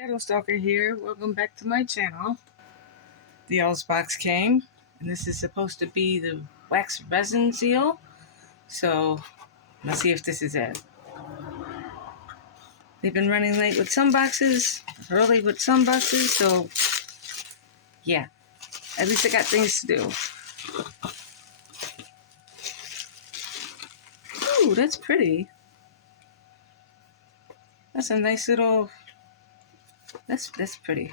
Shadow Stalker here. Welcome back to my channel. The Yellow's box came, and this is supposed to be the wax resin seal. So let's see if this is it. They've been running late with some boxes, early with some boxes, so yeah. At least I got things to do. Ooh, that's pretty. That's a nice little. That's pretty.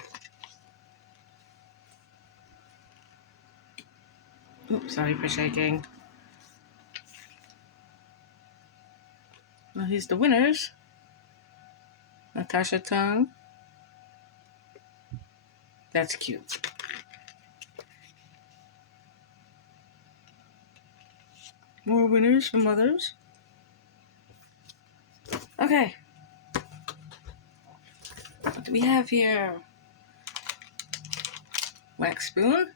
Oops, sorry for shaking. Well, here's the winners. Natasha Tongue. That's cute. More winners from others. Okay. What do we have here? Wax spoon.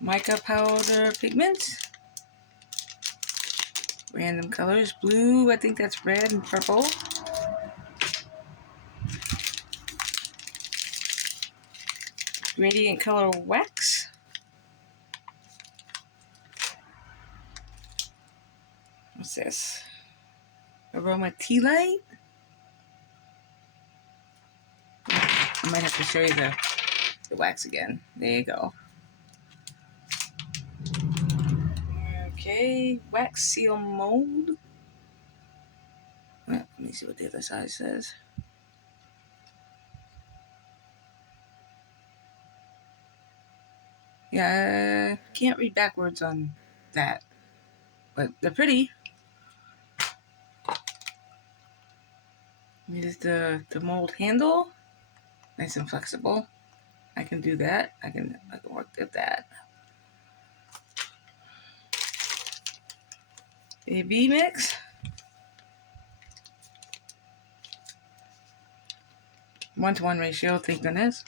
Mica powder pigments. Random colors. Blue, I think that's red and purple. Radiant color wax. What's this? Aroma tea light. I might have to show you the wax again. There you go. Okay, wax seal mold. Well, let me see what the other side says. Yeah, can't read backwards on that, but they're pretty. Here's the mold handle. Nice and flexible. I can do that. I can work with that. AB mix. 1-to-1 ratio, thank goodness.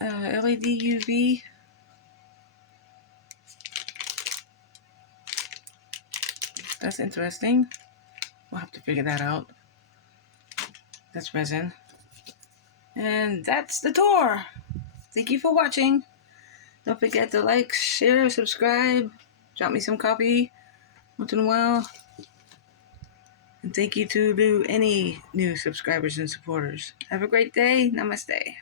LED UV. That's interesting. We'll have to figure that out. That's resin. And that's the tour. Thank you for watching. Don't forget to like, share, subscribe. Drop me some coffee once in a while. And thank you to any new subscribers and supporters. Have a great day. Namaste.